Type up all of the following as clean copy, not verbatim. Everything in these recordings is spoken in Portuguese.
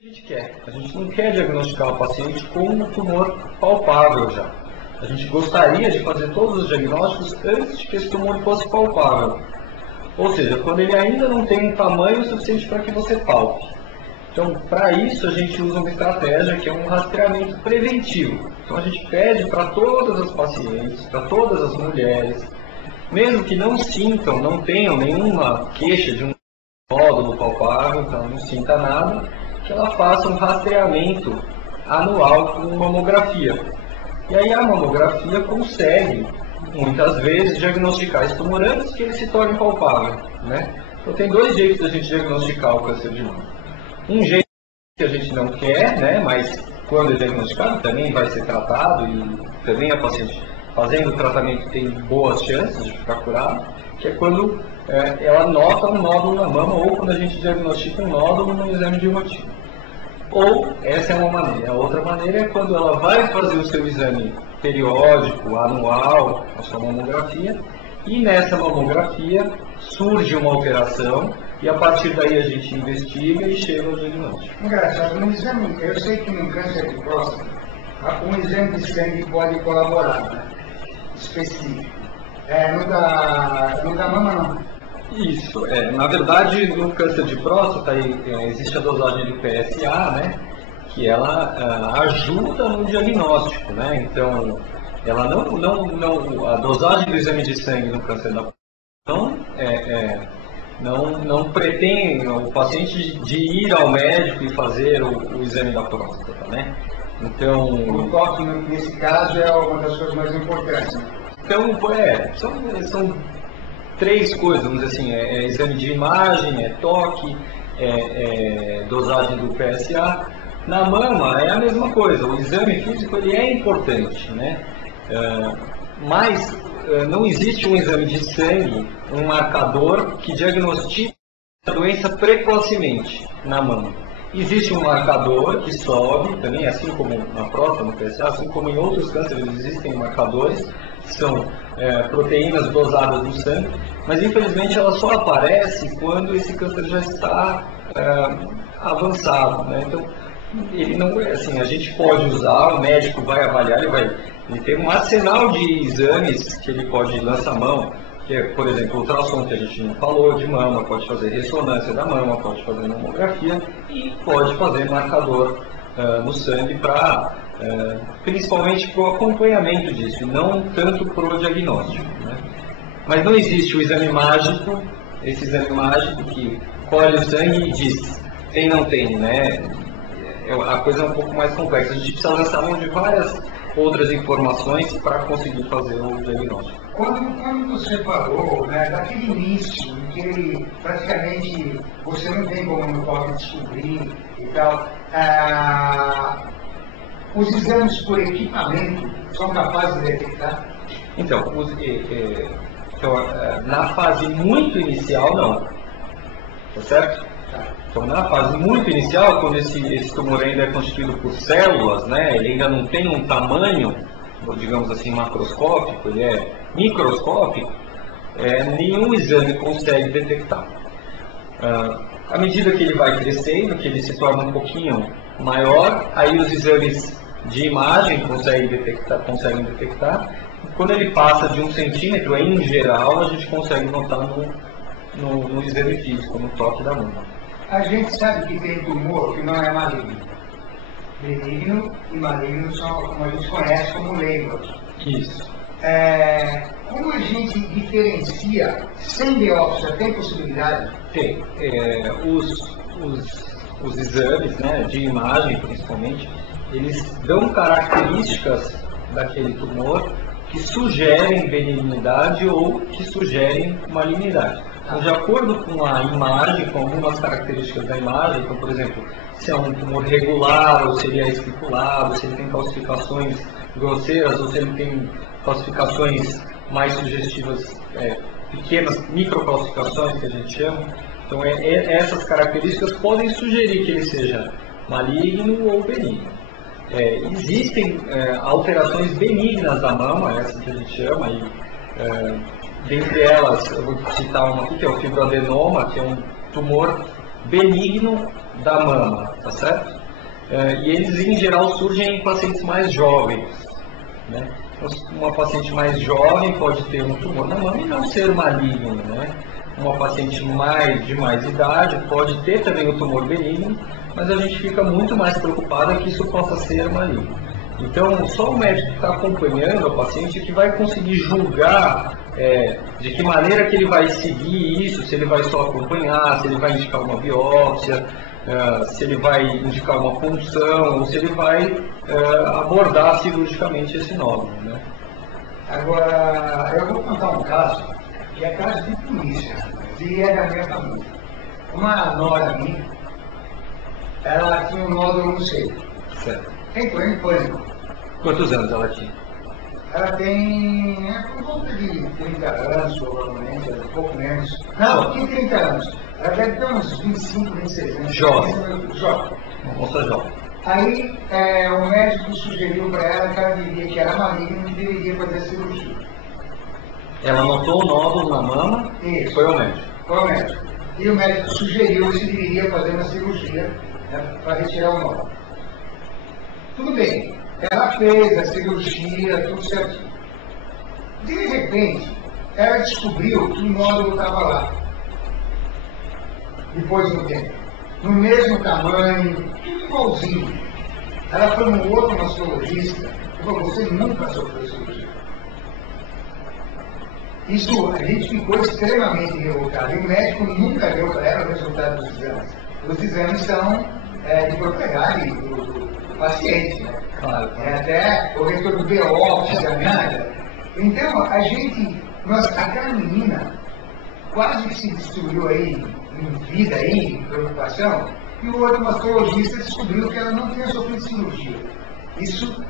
A gente quer. A gente não quer diagnosticar o paciente com um tumor palpável já. A gente gostaria de fazer todos os diagnósticos antes de que esse tumor fosse palpável. Ou seja, quando ele ainda não tem um tamanho suficiente para que você palpe. Então, para isso, a gente usa uma estratégia que é um rastreamento preventivo. Então, a gente pede para todas as pacientes, para todas as mulheres, mesmo que não sintam, não tenham nenhuma queixa de um nódulo palpável, então não sinta nada, que ela faça um rastreamento anual com mamografia. E aí a mamografia consegue, muitas vezes, diagnosticar esse tumor antes que ele se torne palpável, né? Então tem dois jeitos da gente diagnosticar o câncer de mama. Um jeito que a gente não quer, né? Mas quando é diagnosticado também vai ser tratado e também a paciente fazendo o tratamento tem boas chances de ficar curado, que é quando ela nota um nódulo na mama ou quando a gente diagnostica um nódulo no exame de rotina. Ou, essa é uma maneira. A outra maneira é quando ela vai fazer o seu exame periódico, anual, a sua mamografia, e nessa mamografia surge uma alteração e a partir daí a gente investiga e chega ao diagnóstico. Engraçado, no exame, eu sei que no câncer de próstata, um exame de sangue pode colaborar, né? Específico. No da mama não. Isso, na verdade no câncer de próstata existe a dosagem do PSA, né, que ela ajuda no diagnóstico, né, então ela a dosagem do exame de sangue no câncer da próstata não pretende o paciente de ir ao médico e fazer o exame da próstata, né, então... O toque nesse caso é uma das coisas mais importantes. Então, são três coisas, vamos dizer assim, exame de imagem, toque, dosagem do PSA. Na mama é a mesma coisa, o exame físico ele é importante, né? Mas não existe um exame de sangue, um marcador que diagnostique a doença precocemente na mama. Existe um marcador que sobe, também assim como na próstata, no PSA, assim como em outros cânceres existem marcadores, que são proteínas dosadas no sangue, mas infelizmente ela só aparece quando esse câncer já está avançado, né? Então, ele não é assim, a gente pode usar, o médico vai avaliar, ele tem um arsenal de exames que ele pode lançar mão, que é, por exemplo, o ultrassom que a gente não falou de mama, pode fazer ressonância da mama, pode fazer mamografia e pode fazer marcador no sangue para principalmente para o acompanhamento disso, não tanto para o diagnóstico, né? Mas não existe o exame mágico, esse exame mágico que colhe o sangue e diz tem, não tem, né? A coisa é um pouco mais complexa, a gente precisa lançar mão de várias outras informações para conseguir fazer o diagnóstico. Quando você falou, né, daquele início, em que praticamente você não tem como no toque descobrir e tal, os exames por equipamento são capazes de detectar? Então, na fase muito inicial, não. Tá certo? Então, na fase muito inicial, quando esse tumor ainda é constituído por células, né, ele ainda não tem um tamanho, digamos assim, macroscópico, ele é microscópico, nenhum exame consegue detectar. À medida que ele vai crescendo, que ele se torna um pouquinho maior, aí os exames de imagem conseguem detectar. Quando ele passa de 1 centímetro, em geral, a gente consegue notar no exame físico, no toque da mama. A gente sabe que tem tumor que não é maligno. Benigno e maligno são como a gente conhece como leitos. Isso. Como a gente diferencia sem biópsia? Tem possibilidade? Tem. Os exames, né, de imagem, principalmente, eles dão características daquele tumor que sugerem benignidade ou que sugerem malignidade. Então, de acordo com a imagem, com algumas características da imagem, então, por exemplo, se é um tumor regular, ou se ele é especulado, se ele tem calcificações grosseiras, ou se ele tem calcificações mais sugestivas, pequenas microcalcificações que a gente chama. Então, essas características podem sugerir que ele seja maligno ou benigno. Existem alterações benignas da mama, essa que a gente chama, e dentre elas, eu vou citar uma aqui, que é o fibroadenoma, que é um tumor benigno da mama, tá certo? E eles, em geral, surgem em pacientes mais jovens, né? Uma paciente mais jovem pode ter um tumor na mama e não ser maligno, né? Uma paciente de mais idade pode ter também o tumor benigno, mas a gente fica muito mais preocupado que isso possa ser maligno. Então, só o médico que está acompanhando a paciente que vai conseguir julgar de que maneira que ele vai seguir isso, se ele vai só acompanhar, se ele vai indicar uma biópsia, se ele vai indicar uma punção, ou se ele vai abordar cirurgicamente esse nódulo, né? Agora, eu vou contar um caso, que é caso de polícia, e é da minha família. Uma nora minha, ela tinha um nódulo no seio. Certo. Tem pânico. Quantos anos ela tinha? Ela tem por volta de 30 anos, provavelmente, um pouco menos. Não, tinha 30 anos. Ela deve ter uns 25, 26 anos. Jovem. Jovem. Uma moça jovem. Aí o médico sugeriu para ela que ela diria que era maligno e deveria fazer cirurgia. Ela notou o nódulo na mama. Isso. Foi ao médico. Foi ao médico. E o médico sugeriu que deveria fazer uma cirurgia, né, para retirar o nódulo. Tudo bem. Ela fez a cirurgia, tudo certinho. De repente, ela descobriu que o nódulo estava lá. Depois do tempo. No mesmo tamanho, tudo igualzinho. Ela foi no outro mastologista e falou: você nunca sofreu cirurgia. Isso, a gente ficou extremamente revoltado. E o médico nunca deu para ela o resultado dos exames. Os exames são de propriedade do paciente, né? Claro. Até o retorno biópsia, nada. Então, aquela menina quase que se destruiu aí, em vida aí, em preocupação, e o outro mastologista descobriu que ela não tinha sofrido cirurgia. Isso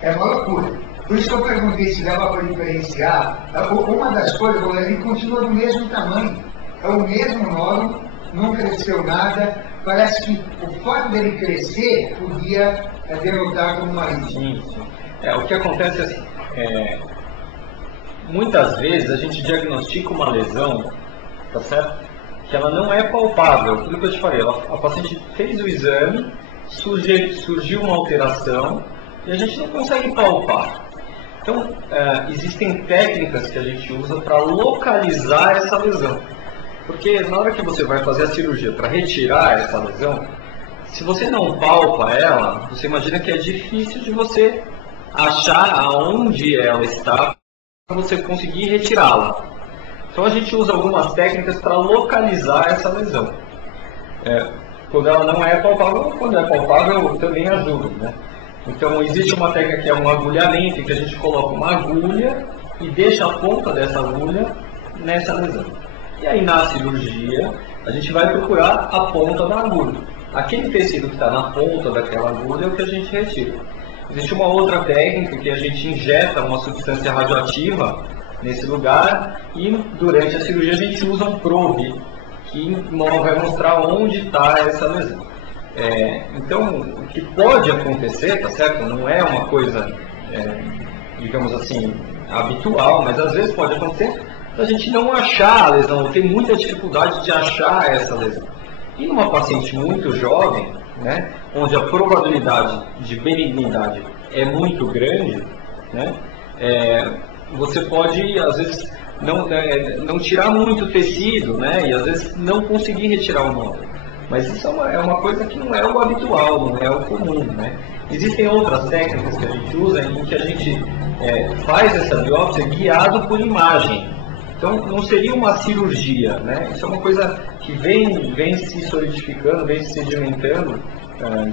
é uma loucura. Por isso que eu perguntei se dava para diferenciar. Uma das coisas, ele continua do mesmo tamanho. É o mesmo nódulo, não cresceu nada. Parece que o fato dele crescer podia denotar como maligno. Sim. O que acontece é assim, muitas vezes a gente diagnostica uma lesão, tá certo? Que ela não é palpável. Aquilo que eu te falei, a paciente fez o exame, surgiu uma alteração e a gente não consegue palpar. Então, existem técnicas que a gente usa para localizar essa lesão. Porque na hora que você vai fazer a cirurgia para retirar essa lesão, se você não palpa ela, você imagina que é difícil de você achar aonde ela está para você conseguir retirá-la. Então a gente usa algumas técnicas para localizar essa lesão. Quando ela não é palpável, quando é palpável também ajuda, né? Então existe uma técnica que é um agulhamento, em que a gente coloca uma agulha e deixa a ponta dessa agulha nessa lesão. E aí na cirurgia a gente vai procurar a ponta da agulha. Aquele tecido que está na ponta daquela agulha é o que a gente retira. Existe uma outra técnica que a gente injeta uma substância radioativa nesse lugar e durante a cirurgia a gente usa um probe que vai mostrar onde está essa lesão. Então, o que pode acontecer, tá certo? Não é uma coisa, digamos assim, habitual, mas às vezes pode acontecer a gente não achar a lesão, tem muita dificuldade de achar essa lesão. E numa paciente muito jovem, né, onde a probabilidade de benignidade é muito grande, né, você pode, às vezes, não tirar muito tecido, né, e às vezes não conseguir retirar o nódulo. Mas isso é uma coisa que não é o habitual, não é o comum, né. Existem outras técnicas que a gente usa em que a gente faz essa biópsia guiado por imagem. Então, não seria uma cirurgia, né? Isso é uma coisa que vem se solidificando, vem se sedimentando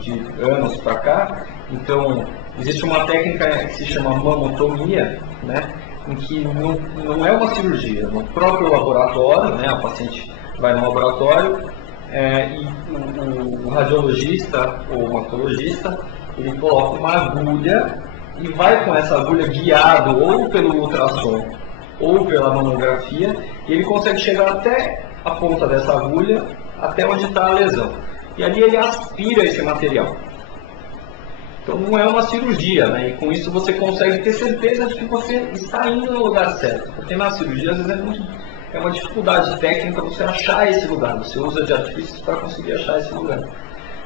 de anos para cá. Então, existe uma técnica que se chama mamotomia, né? Em que não é uma cirurgia. No próprio laboratório, né? A paciente vai no laboratório e o radiologista ou mastologista, ele coloca uma agulha e vai com essa agulha guiado ou pelo ultrassom ou pela mamografia, e ele consegue chegar até a ponta dessa agulha, até onde está a lesão. E ali ele aspira esse material. Então não é uma cirurgia, né? E com isso você consegue ter certeza de que você está indo no lugar certo. Porque na cirurgia às vezes é uma dificuldade técnica você achar esse lugar, você usa de artifícios para conseguir achar esse lugar.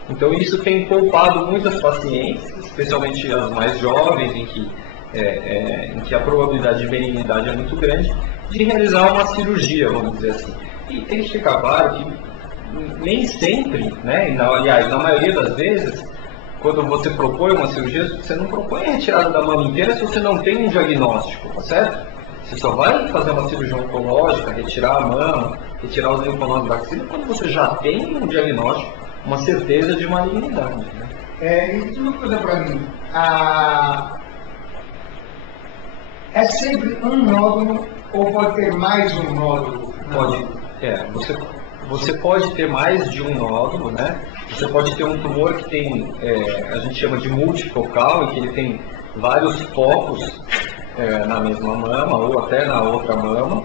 Então isso tem poupado muitas pacientes, especialmente as mais jovens, em que a probabilidade de benignidade é muito grande, de realizar uma cirurgia, vamos dizer assim. E tem que ficar claro que nem sempre, né, aliás, na maioria das vezes, quando você propõe uma cirurgia, você não propõe a retirada da mama inteira se você não tem um diagnóstico, tá certo? Você só vai fazer uma cirurgia oncológica, retirar a mama, retirar os linfonodos da axila, quando você já tem um diagnóstico, uma certeza de malignidade. Né? E diz uma coisa para mim, é sempre um nódulo ou pode ter mais um nódulo? Pode, você pode ter mais de um nódulo, né? Você pode ter um tumor que tem, a gente chama de multifocal, e que ele tem vários focos na mesma mama ou até na outra mama.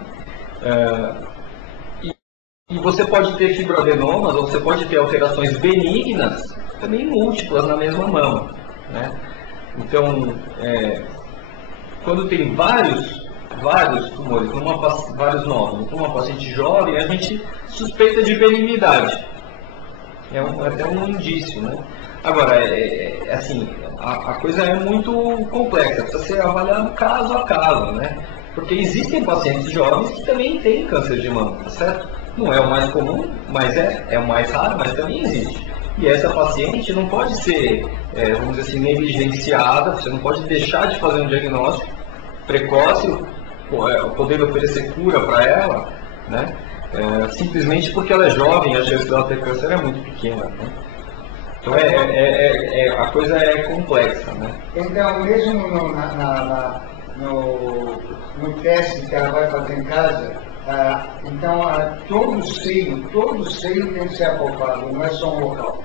E você pode ter fibroadenomas, ou você pode ter alterações benignas, também múltiplas na mesma mama. Né? Então, quando tem vários tumores, vários nódulos, numa paciente jovem, a gente suspeita de benignidade. É até um indício. Né? Agora, assim, a coisa é muito complexa, precisa ser avaliado caso a caso, né? Porque existem pacientes jovens que também têm câncer de mama, tá certo? Não é o mais comum, mas é o mais raro, mas também existe. E essa paciente não pode ser, vamos dizer assim, negligenciada, você não pode deixar de fazer um diagnóstico precoce, podendo oferecer cura para ela, né? Simplesmente porque ela é jovem e a chance dela ter câncer é muito pequena. Né? Então a coisa é complexa. Né? Então, mesmo no teste que ela vai fazer em casa, então todo o seio tem que ser apalpado, não é só um local.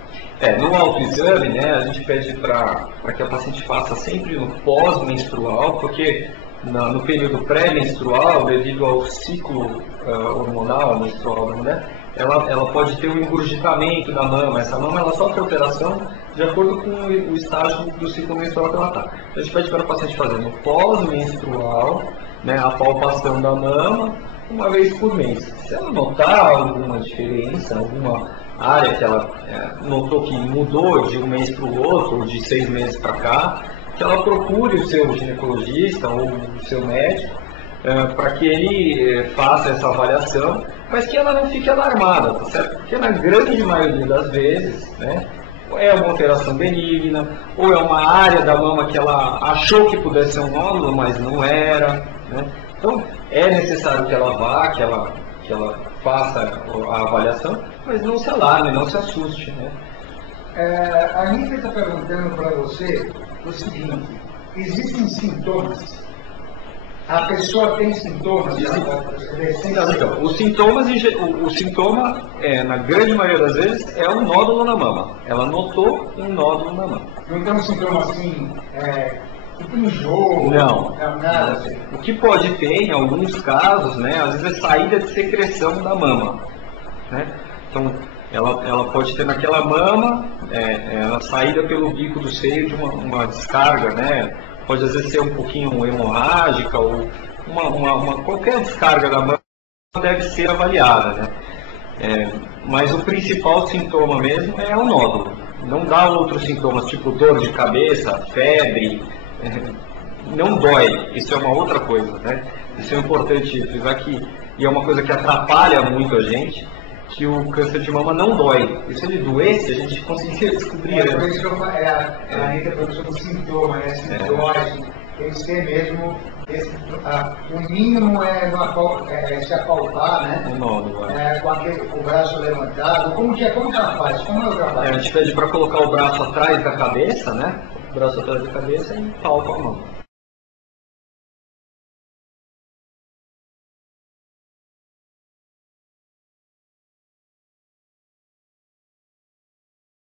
No autoexame, né, a gente pede para que a paciente faça sempre no pós-menstrual, porque no período pré-menstrual, devido ao ciclo hormonal menstrual da mulher, ela pode ter um engurgitamento da mama. Essa mama ela sofre alteração de acordo com o estágio do ciclo menstrual que ela está. Então, a gente pede para a paciente fazer no pós-menstrual, né, a palpação da mama, uma vez por mês. Se ela notar alguma diferença, alguma área que ela notou que mudou de um mês para o outro, ou de 6 meses para cá, que ela procure o seu ginecologista ou o seu médico para que ele faça essa avaliação, mas que ela não fique alarmada, tá certo? Porque na grande maioria das vezes, né, é uma alteração benigna, ou é uma área da mama que ela achou que pudesse ser um nódulo, mas não era. Né? Então, é necessário que ela vá, que ela faça a avaliação, mas não se alarme, não se assuste. Né? A Anitta está perguntando para você o seguinte: existem sintomas? A pessoa tem sintomas? Então, o sintoma, na grande maioria das vezes, é um nódulo na mama. Ela notou um nódulo na mama. Não tem um sintoma assim, tipo enjoo? Não. Nada assim. O que pode ter, em alguns casos, né, às vezes é saída de secreção da mama. Né? Então, ela pode ter naquela mama, ela saída pelo bico do seio de uma descarga, né? Pode às vezes ser um pouquinho hemorrágica ou qualquer descarga da mama deve ser avaliada, né? Mas o principal sintoma mesmo é o nódulo. Não dá outros sintomas, tipo dor de cabeça, febre, não dói. Isso é uma outra coisa, né? Isso é importante frisar que, e é uma coisa que atrapalha muito a gente, que o câncer de mama não dói. E se ele doesse, a gente conseguiria descobrir. Por isso que a Anitta falou sobre sintoma, né? Sintomas, tem que ser mesmo. O mínimo se apalpar, né? O nódulo, com o braço levantado. Como que ela faz? Como é o trabalho? A gente pede para colocar o braço atrás da cabeça, né? O braço atrás da cabeça e palpa a mão.